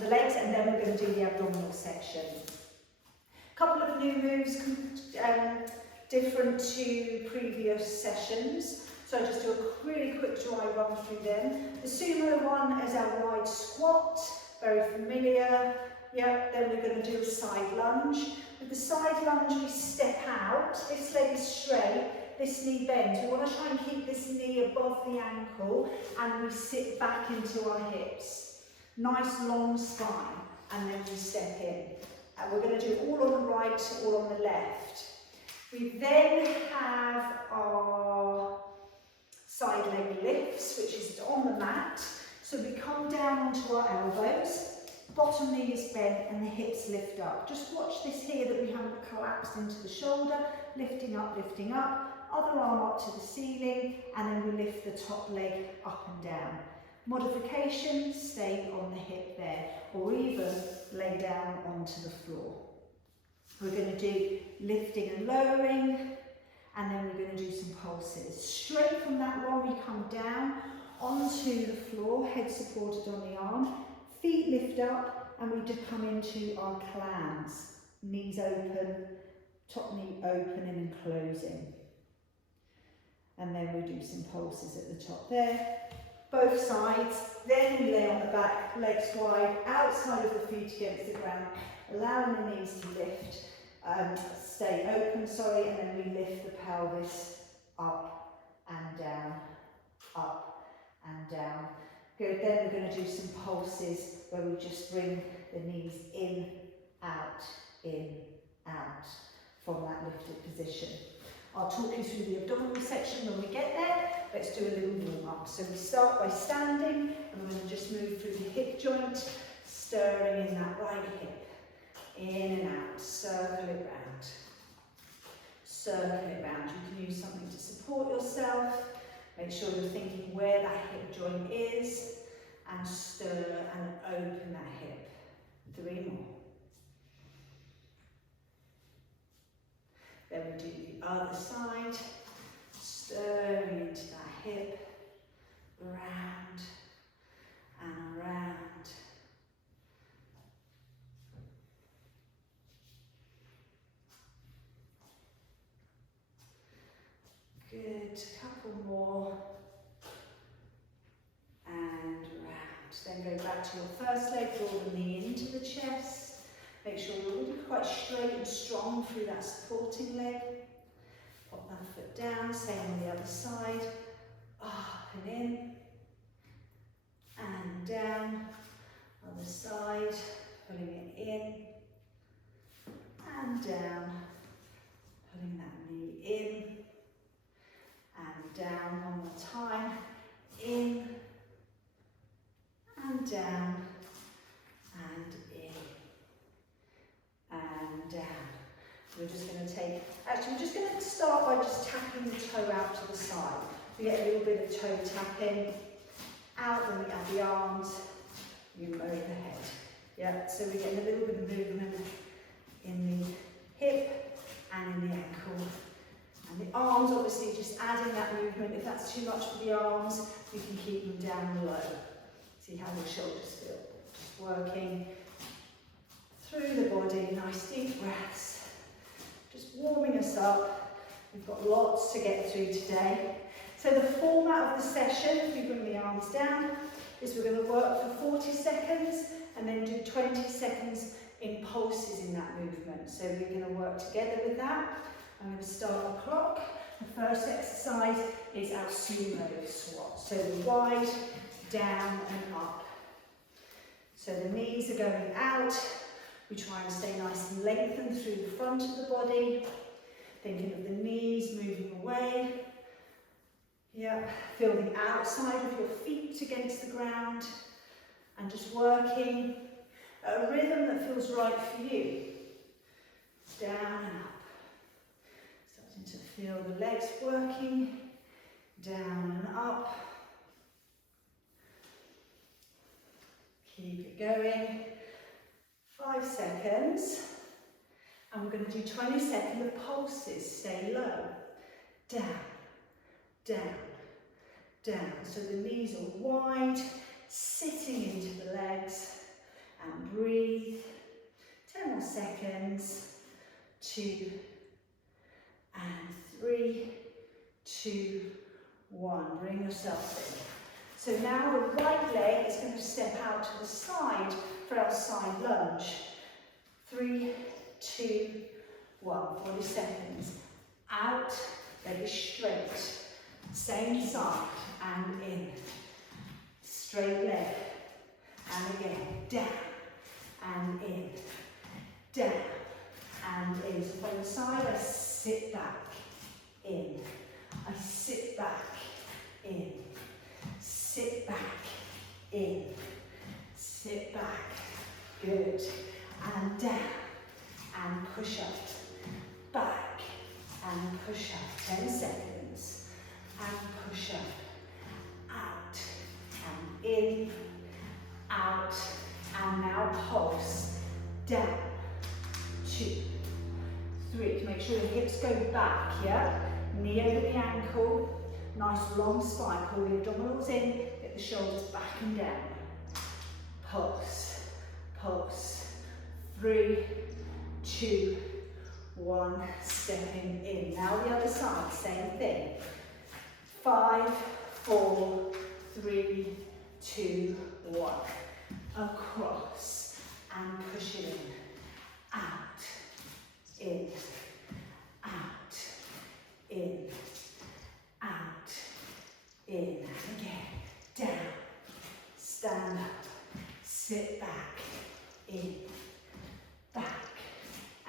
the legs, and then we're going to do the abdominal section. A couple of new moves, different to previous sessions. So I'll just do a really quick dry run through them. The sumo one is our wide squat, very familiar. Yep, then we're going to do a side lunge. With the side lunge, we step out, this leg is straight, this knee bends. We want to try and keep this knee above the ankle, and we sit back into our hips. Nice long spine, and then we step in. And we're going to do it all on the right, all on the left. We then have our side leg lifts, which is on the mat. So we come down onto our elbows, bottom knee is bent and the hips lift up. Just watch this here that we haven't collapsed into the shoulder, lifting up, other arm up to the ceiling, and then we lift the top leg up and down. Modification, stay on the hip there, or even lay down onto the floor. We're going to do lifting and lowering, and then we're going to do some pulses. Straight from that one, we come down onto the floor, head supported on the arm, feet lift up, and we just come into our clams. Knees open, top knee opening and closing. And then we do some pulses at the top there. Both sides, then we lay on the back, legs wide, outside of the feet against the ground, allowing the knees to lift, stay open, and then we lift the pelvis up and down, up and down. Good, then we're going to do some pulses where we just bring the knees in, out, from that lifted position. I'll talk you through the abdominal section when we get there. Let's do a little warm up. So we start by standing, and we're going to just move through the hip joint, stirring in that right hip. In and out, circle it round. Circle it round. You can use something to support yourself. Make sure you're thinking where that hip joint is, and stir and open that hip. 3 more. Then we do the other side, stirring into that hip, round and around. Good, couple more. And round. Then go back to your first leg, draw the knee into the chest. Make sure you're really quite straight and strong through that supporting leg. Pop that foot down, same on the other side. Up and in. And down. Other side, pulling it in. And down. Pulling that knee in. And down, one more time. In. And down. And in. And down. We're just going to we're just going to start by just tapping the toe out to the side. We get a little bit of toe tapping. Out, then we add the arms, you move the head. Yeah, so we get a little bit of movement in the hip and in the ankle. And the arms, obviously, just adding that movement. If that's too much for the arms, you can keep them down below. See how your shoulders feel. Just working through the body, nice deep breaths. Just warming us up. We've got lots to get through today. So the format of the session, if we bring the arms down, is we're going to work for 40 seconds and then do 20 seconds in pulses in that movement. So we're going to work together with that. I'm going to start the clock. The first exercise is our sumo squat. So the wide, down and up. So the knees are going out. We try and stay nice and lengthened through the front of the body. Thinking of the knees moving away. Yep, feel the outside of your feet against the ground. And just working at a rhythm that feels right for you. Down and up. Starting to feel the legs working. Down and up. Keep it going. 5 seconds. And we're going to do 20 seconds of pulses. Stay low. Down, down, down. So the knees are wide, sitting into the legs. and breathe. 10 more seconds. 2 and 3, 2, 1. Bring yourself in. So now the right leg is going to step out to the side for our side lunge. 3, 2, 1. 40 seconds. Out, leg is straight. Same side and in. Straight leg. And again, down and in. Down and in. So from the side, I sit back, in. I sit back, in. Sit back, in. Sit back. Good. And down. And push up. Back. And push up. 10 seconds. And push up. Out. And in. Out. And now pulse. Down. 2, 3. Make sure the hips go back, yeah? Knee over the ankle. Nice long spine. Pull the abdominals in. Get the shoulders back and down. Pulse. Pulse. 3, 2, 1. Stepping in. Now the other side. Same thing. 5, 4, 3, 2, 1. Across. And push it in. Out, in, out, in, out, in. Again, down, stand up, sit back, in, back,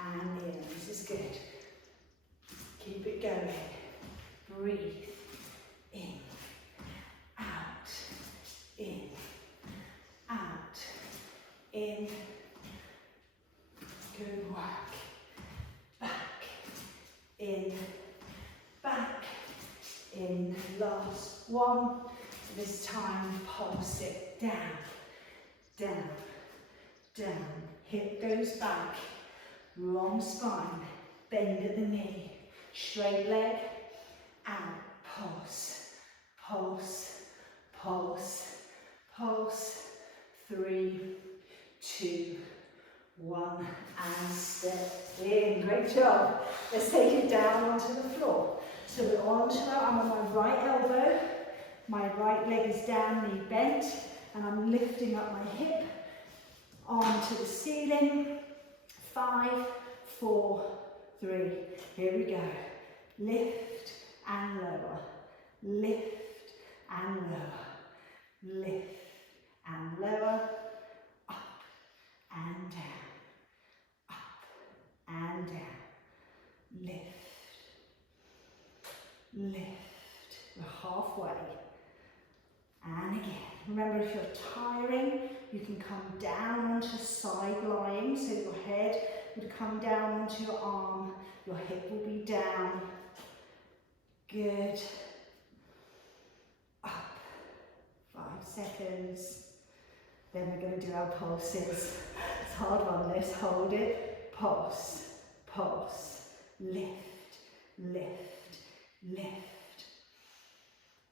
and in. This is good. Keep it going. Breathe, in, out, in, out, in. Good work. Back, in, back, in. Last one. This time, pulse it down, down, down. Hip goes back. Long spine. Bend at the knee. Straight leg. Out. Pulse, pulse, pulse, pulse. 3, 2, 1, and step in. Great job. Let's take it down onto the floor. So we're I'm on my right elbow, my right leg is down, knee bent, and I'm lifting up my hip onto the ceiling. 5, 4, 3. Here we go. Lift and lower. Lift and lower. Lift and lower. Up and down. And down. Lift. Lift. We're halfway. And again. Remember, if you're tiring, you can come down onto side lying, so your head would come down onto your arm, your hip will be down. Good. Up. 5 seconds. Then we're going to do our pulses. It's a hard one, let's hold it. Pulse, pulse, lift, lift, lift,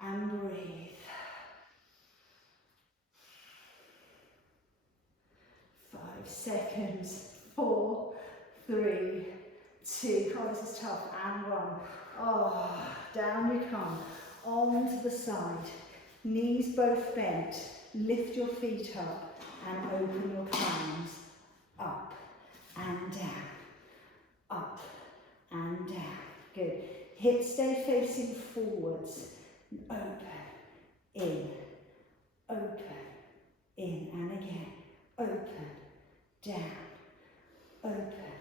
and breathe. 5 seconds, 4, 3, 2, oh this is tough, and 1. Oh, down you come, onto the side, knees both bent, lift your feet up and open your palms, up and down, up and down. Good. Hips stay facing forwards. Open, in, and again. Open, down, open.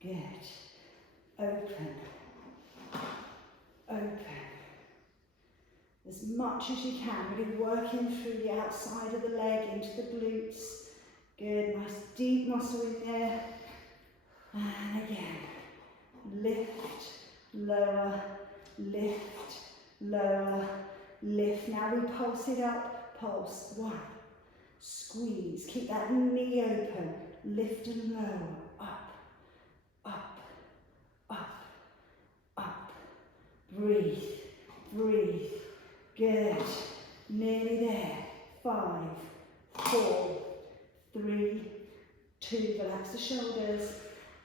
Good. Open, open. As much as you can. We're going to be working through the outside of the leg into the glutes. Good, nice deep muscle in there. And again, lift, lower, lift, lower, lift. Now we pulse it up, pulse, 1, squeeze, keep that knee open, lift and lower, up, up, up, up, breathe, breathe, good, nearly there, 5, 4, 3, 2, relax the shoulders,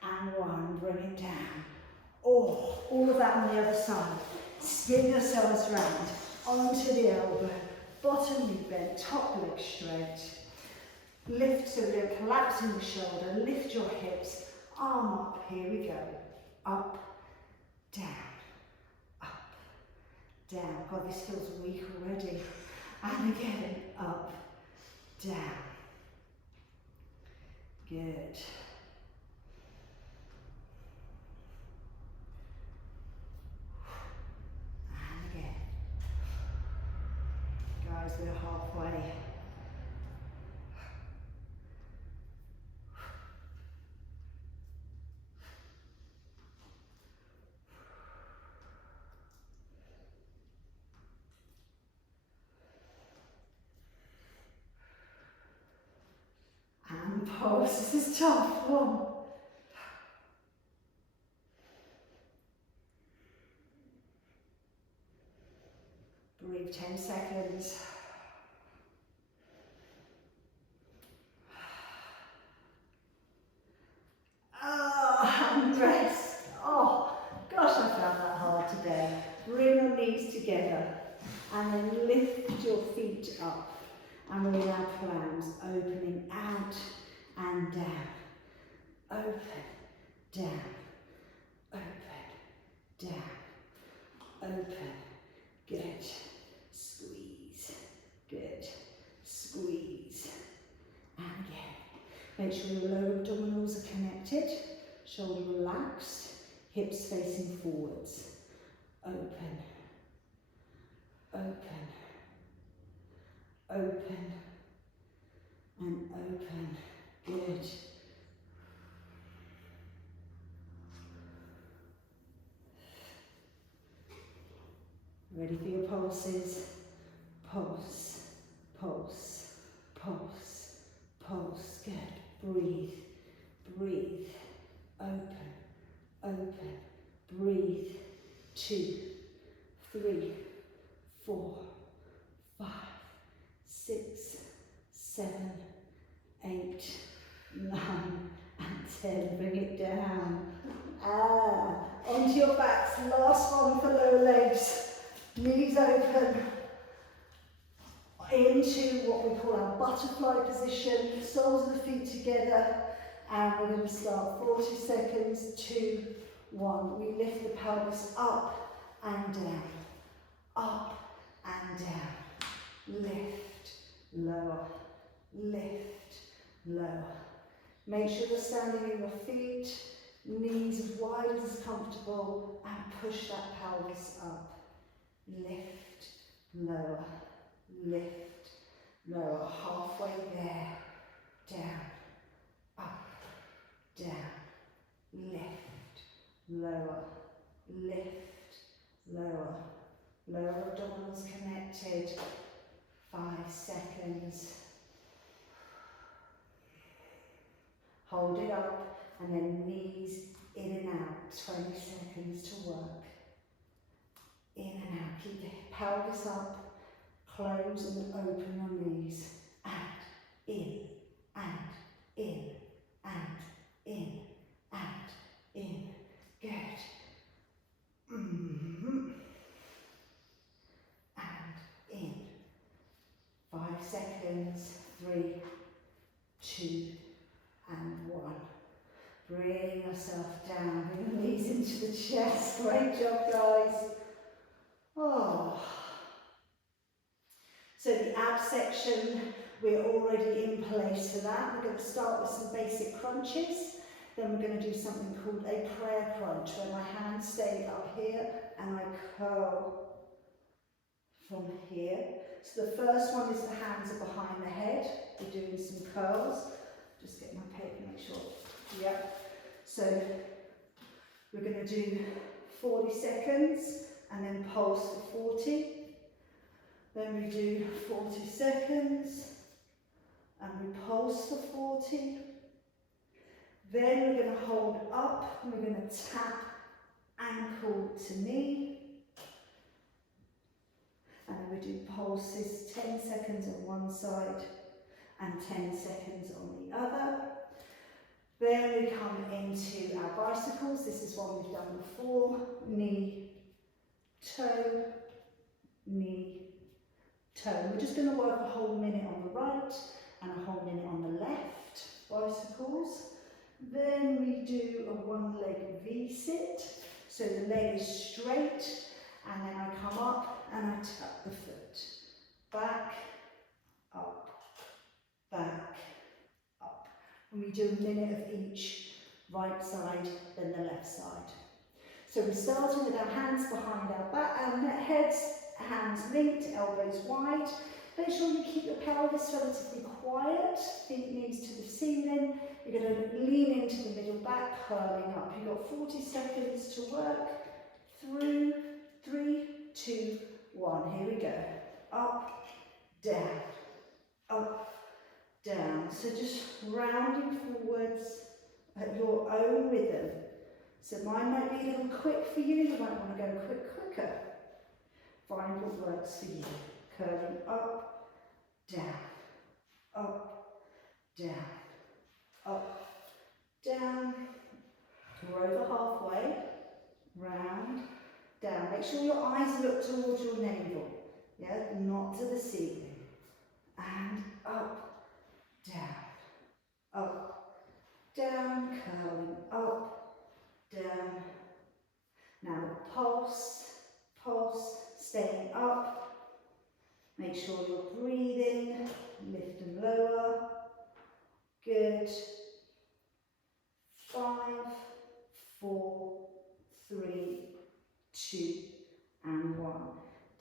and 1, bring it down. Oh, all of that on the other side. Spin yourselves round onto the elbow, bottom knee bent, top leg straight. Lift so we don't collapse in the shoulder, lift your hips, arm up, here we go. Up, down, up, down. God, this feels weak already. And again, up, down. Good. And again. Guys, we're halfway. And pulse, this is tough. 1. Breathe 10 seconds. And rest. Oh, gosh, I found that hard today. Bring your knees together and then lift your feet up. And we're in our plans, opening out and down. Open, down, open, down, open. Good. Squeeze. Good. Squeeze. And again. Make sure your lower abdominals are connected. Shoulder relaxed. Hips facing forwards. Open. Open. Open. And open. Good. Ready for your pulses? Pulse, pulse, pulse, pulse. Good. Breathe, breathe. Open, open. Breathe. 2, 3, 4, 5, 6, 7, 8, 9, and 10. Bring it down. Onto your backs. Last one for lower legs. Knees open into what we call our butterfly position, soles of the feet together, and we're going to start 40 seconds, 2, 1. We lift the pelvis up and down, up and down, lift, lower, lift, lower. Make sure you're standing in your feet, knees as wide as comfortable, and push that pelvis up. Lift, lower, lift, lower, halfway there, down, up, down, lift, lower, lift, lower, lower abdominals connected, 5 seconds. Hold it up and then knees in and out, 20 seconds to work. In and out, keep the pelvis up, close and open your knees, and in, and in, and in, and in. Good. And in. 5 seconds, 3, 2, and 1. Bring yourself down, bring your knees into the chest. Great job, guys. Oh. So the ab section, we're already in place for that. We're going to start with some basic crunches. Then we're going to do something called a prayer crunch, where my hands stay up here and I curl from here. So the first one is the hands are behind the head. We're doing some curls. Just get my paper, make sure. Yep. So we're going to do 40 seconds. And then pulse for 40. Then we do 40 seconds. And we pulse for 40. Then we're going to hold up. And we're going to tap ankle to knee. And then we do pulses, 10 seconds on one side. and 10 seconds on the other. Then we come into our bicycles. This is one we've done before. Knee, toe, knee, toe. We're just going to work a whole minute on the right and a whole minute on the left bicycles. Then we do a one-leg V-sit. So the leg is straight, and then I come up and I tap the foot. Back, up, back, up. And we do a minute of each, right side, then the left side. So we're starting with our hands behind our back, our heads, hands linked, elbows wide. Make sure you keep your pelvis relatively quiet, feet knees to the ceiling. You're going to lean into the middle back, curling up. You've got 40 seconds to work through. 3, 2, 1. Here we go. Up, down, up, down. So just rounding forwards at your own rhythm. So mine might be a little quick for you. You might want to go quicker. Find what works for you. Curling up, down, up, down, up, down. We're over halfway. Round, down. Make sure your eyes look towards your navel. Yeah, not to the ceiling. And up, down, up, down. Curling up, down. Now pulse, pulse, staying up. Make sure you're breathing, lift and lower. Good. 5, 4, 3, 2, and 1.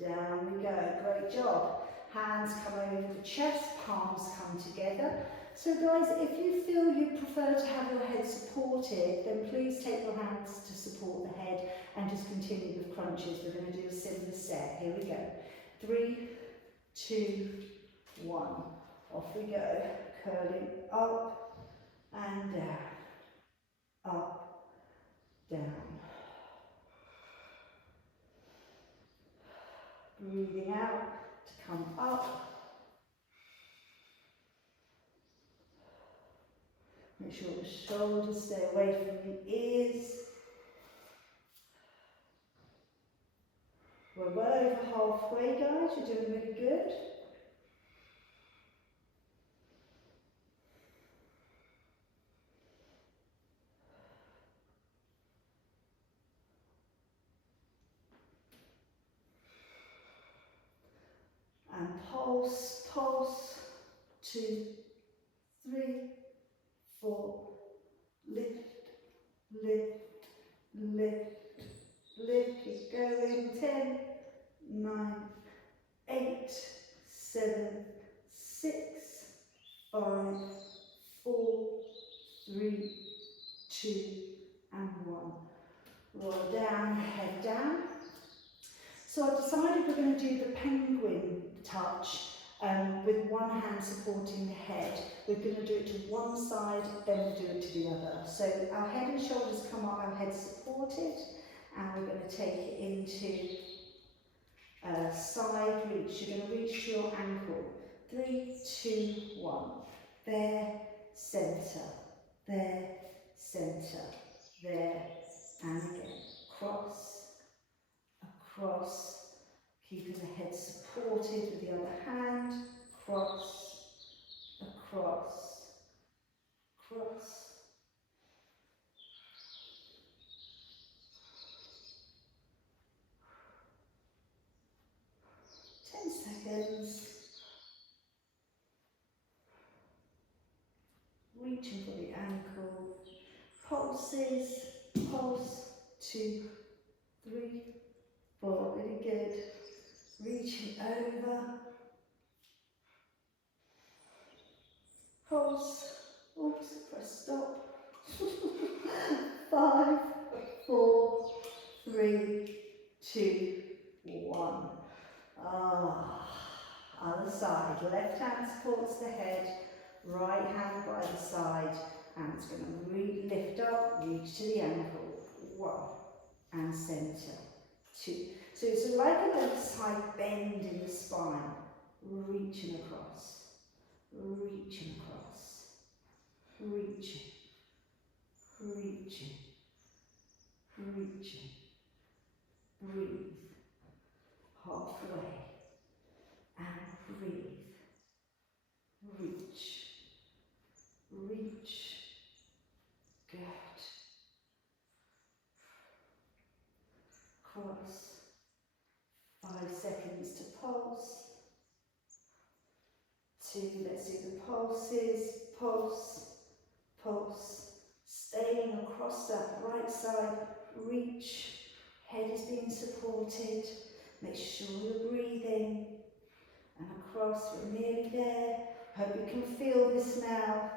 Down we go. Great job. Hands come over the chest, palms come together. So guys, if you feel you prefer to have your head supported, then please take your hands to support the head and just continue with crunches. We're going to do a similar set. Here we go. 3, 2, 1. Off we go. Curling up and down. Up, down. Breathing out to come up. Make sure the shoulders stay away from the ears. We're well over halfway, guys. You're doing really good. And pulse, pulse. 2, 3, 4. Lift, lift, lift, lift. Keep going. 10, 9, 8, 7, 6, 5, 4, 3, 2, and 1. Roll down, head down. So I've decided we're going to do the penguin touch with one hand supporting the head. We're going to do it to one side, then we'll do it to the other. So our head and shoulders come up, our head supported, and we're going to take it into side reach. You're going to reach to your ankle. 3, 2, 1. There, centre. There, centre. There, and again. Cross, across. Keeping the head supported with the other hand. Cross, across, cross. Seconds. Reaching for the ankle. Pulses. Pulse. 2, 3, 4. Really good. Reaching over. Pulse. Oops, press stop. 5, 4, 3, 2, 1. Other side. Left hand supports the head, right hand by the side, and it's going to lift up, reach to the ankle. 1, and centre. 2. So it's like a little side bend in the spine, reaching across. reaching across, reaching, reaching, reaching, breathe, halfway, and breathe, reach, reach, good, cross, 5 seconds to pulse, 2, let's do the pulses, pulse, pulse, staying across that right side, reach, head is being supported, make sure you're breathing, and across, we're nearly there, hope you can feel this now,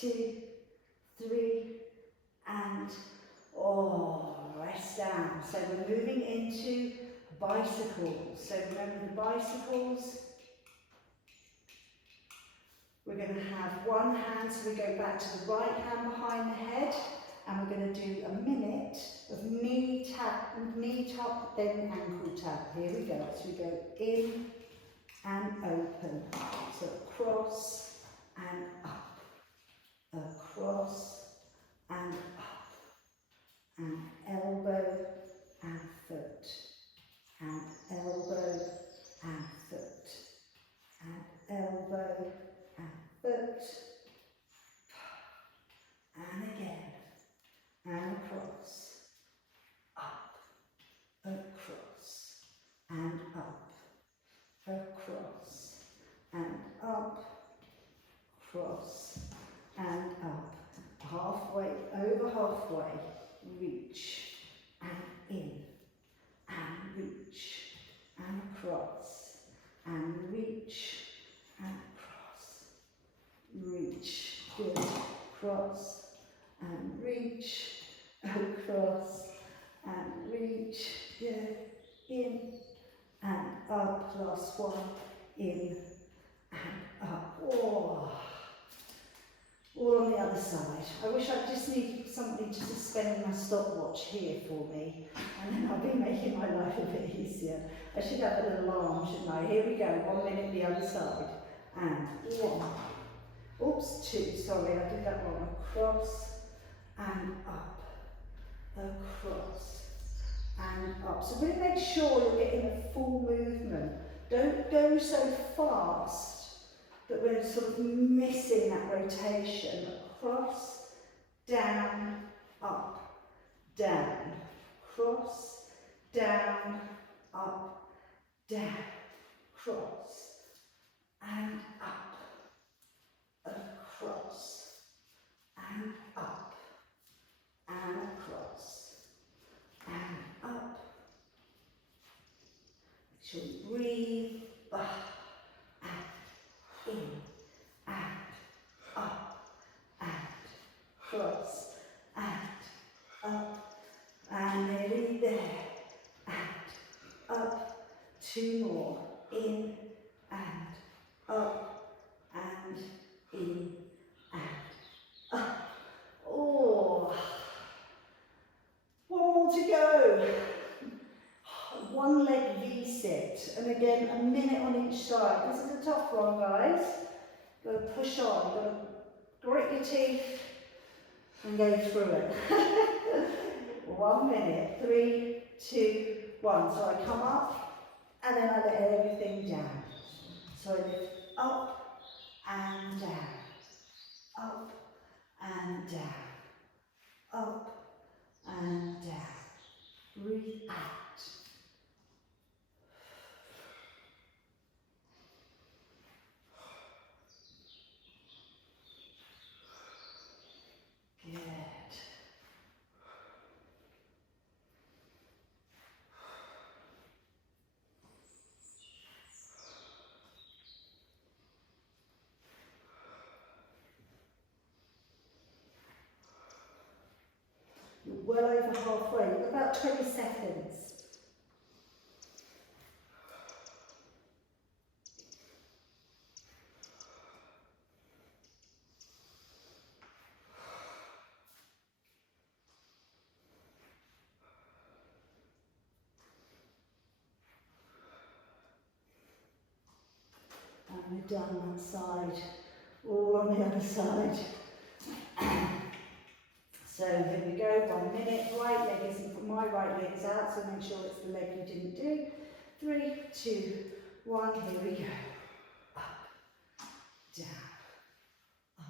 2, 3, and rest down. So we're moving into bicycles. So remember the bicycles. We're going to have one hand, so we go back to the right hand behind the head, and we're going to do a minute of knee tap, then ankle tap. Here we go. So we go in and open. So across and up, across and up, and elbow and foot, and elbow and foot, and elbow and foot, and again, and across, up, across, and up, across, and up, cross, and up, halfway, over halfway, reach, and in, and reach, and across, and reach, and cross, reach, good, cross, and reach, across, and reach, good, in, and up, last one, in, and up, all on the other side. I wish I just needed somebody to suspend my stopwatch here for me, and then I'll be making my life a bit easier. I should have a little alarm, shouldn't I? Here we go, 1 minute the other side, and 1, oops, 2, sorry, I did that wrong, across, and up, across, and up. So really make sure you're getting a full movement. Don't go so fast that we're sort of missing that rotation. Cross, down, up, down, cross, down, up, down, cross, and up, across, and up, and across, and up. Make sure you breathe, in, and up, and cross, and up, and nearly there, and up, 2 more, in, and up, and in, and up, 1 more to go. 1 leg V-sit, and again a minute on each side. This is a tough one, guys. Got to push on, got to grit your teeth and go through it. 1 minute, 3, 2, 1. So I come up and then I let everything down. So I lift up and down, up and down, up and down. Breathe out. Good. You're well over halfway. You've got about 20 seconds. And we've we've done that side. All on the other side. So here we go, 1 minute, right leg is in front, my right leg is out, so make sure it's the leg you didn't do. 3, 2, 1, here we go. Up, down, up,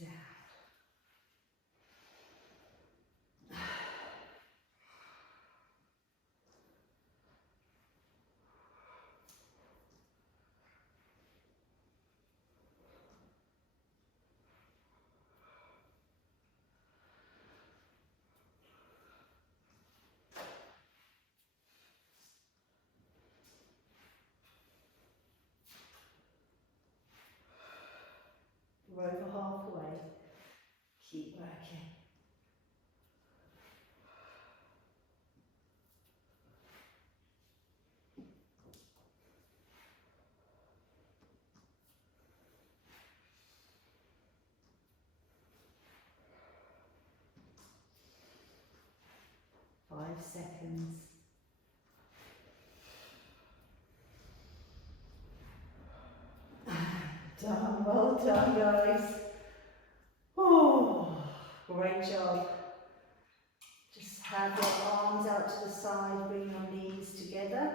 down. We're over halfway. Keep working. Five seconds. Done, well done guys. Oh, great job. Just have your arms out to the side, bring your knees together.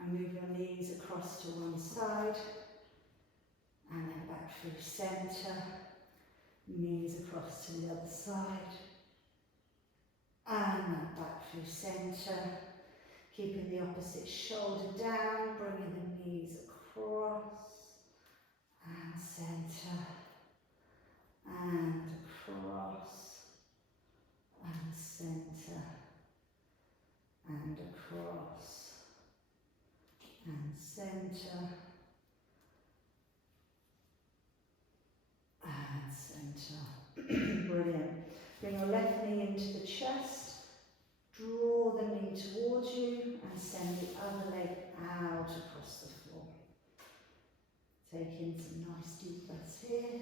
And move your knees across to one side. And then back through centre. Knees across to the other side. And then back through centre. Keeping the opposite shoulder down, bringing the knees across. And centre. And across. And centre. And across. And centre. And centre. Brilliant. Bring your left knee into the chest. Draw the knee towards you and send the other leg out across the floor. Take in some nice deep breaths here.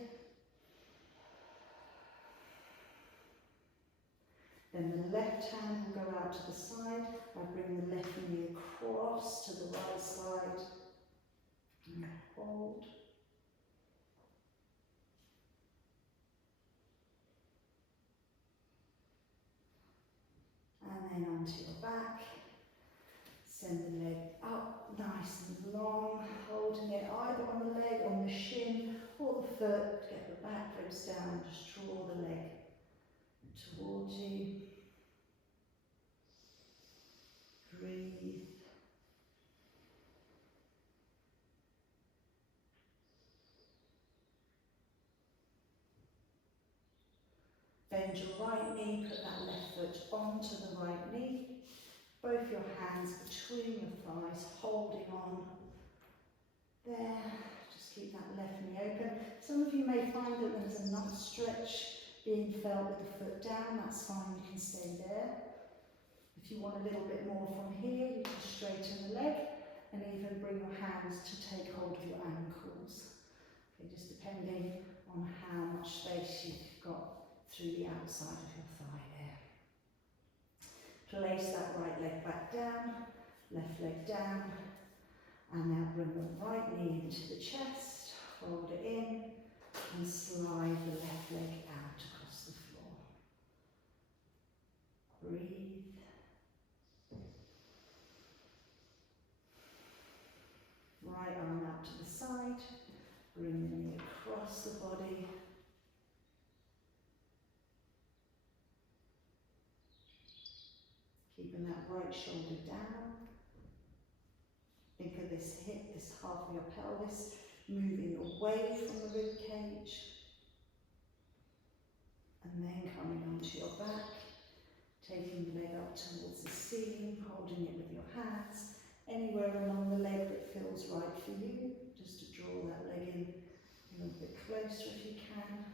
Then the left hand will go out to the side. I bring the left knee across to the right side. And hold. And then onto your back. Send the leg up nice and long, holding it either on the leg, on the shin, or the foot. Get the back ribs down, just draw the leg towards you. Breathe. Bend your right knee, put that left foot onto the right knee. Both your hands between your thighs, holding on. There, just keep that left knee open. Some of you may find that there's enough stretch being felt with the foot down, that's fine, you can stay there. If you want a little bit more from here, you can straighten the leg and even bring your hands to take hold of your ankles. Okay, just depending on how much space you've got through the outside of your thigh there. Place that right leg back down, left leg down, and now bring the right knee into the chest, hold it in, and slide the left leg out across the floor. Breathe. Right arm out to the side, bring the knee across the body. Keeping that right shoulder down. Think of this hip, this half of your pelvis, moving away from the rib cage. And then coming onto your back, taking the leg up towards the ceiling, holding it with your hands. Anywhere along the leg that feels right for you, just to draw that leg in a little bit closer if you can.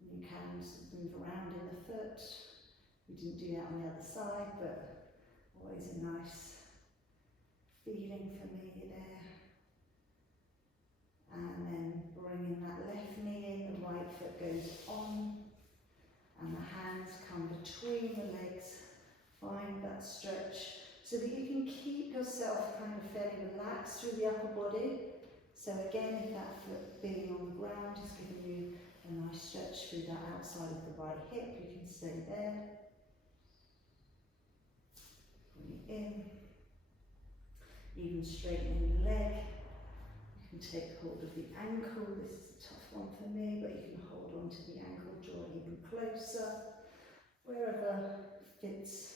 And you can move around in the foot. We didn't do that on the other side, but always a nice feeling for me there. And then bringing that left knee in, the right foot goes on, and the hands come between the legs. Find that stretch so that you can keep relax through the upper body. So again, if that foot being on the ground is giving you a nice stretch through that outside of the right hip, you can stay there. Bring it in. Even straightening the leg. You can take hold of the ankle. This is a tough one for me, but you can hold on to the ankle, draw it even closer, wherever fits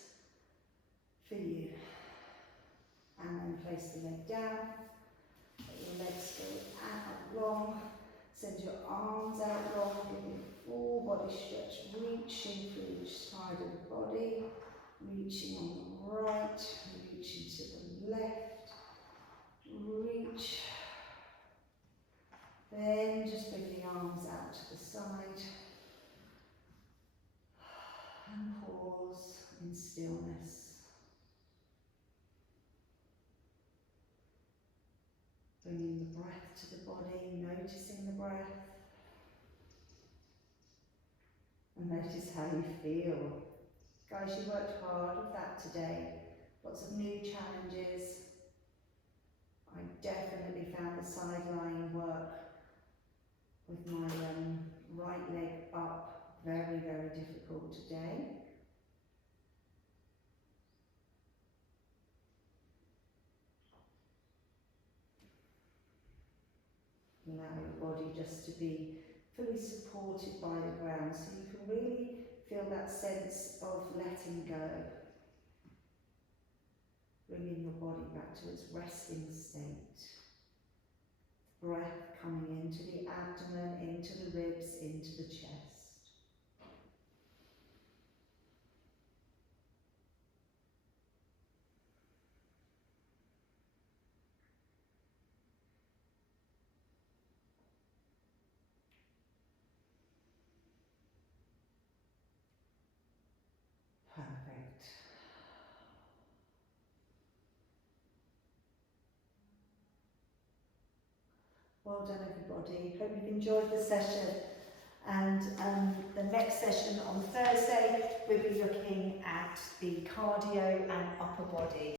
for you. And then place the leg down. Let your legs go out long. Send your arms out long, giving a full body stretch, reaching through each side of the body, reaching on the right, reaching to the left, reach. Then just bring the arms out to the side and pause in stillness. Bringing the breath to the body, noticing the breath. And notice how you feel. Guys, you worked hard with that today. Lots of new challenges. I definitely found the side lying work with my right leg up very, very difficult today. Allow your body just to be fully supported by the ground, so you can really feel that sense of letting go. Bringing your body back to its resting state. Breath coming into the abdomen, into the ribs, into the chest. Perfect. Well done, everybody. Hope you've enjoyed the session. And the next session on Thursday, we'll be looking at the cardio and upper body.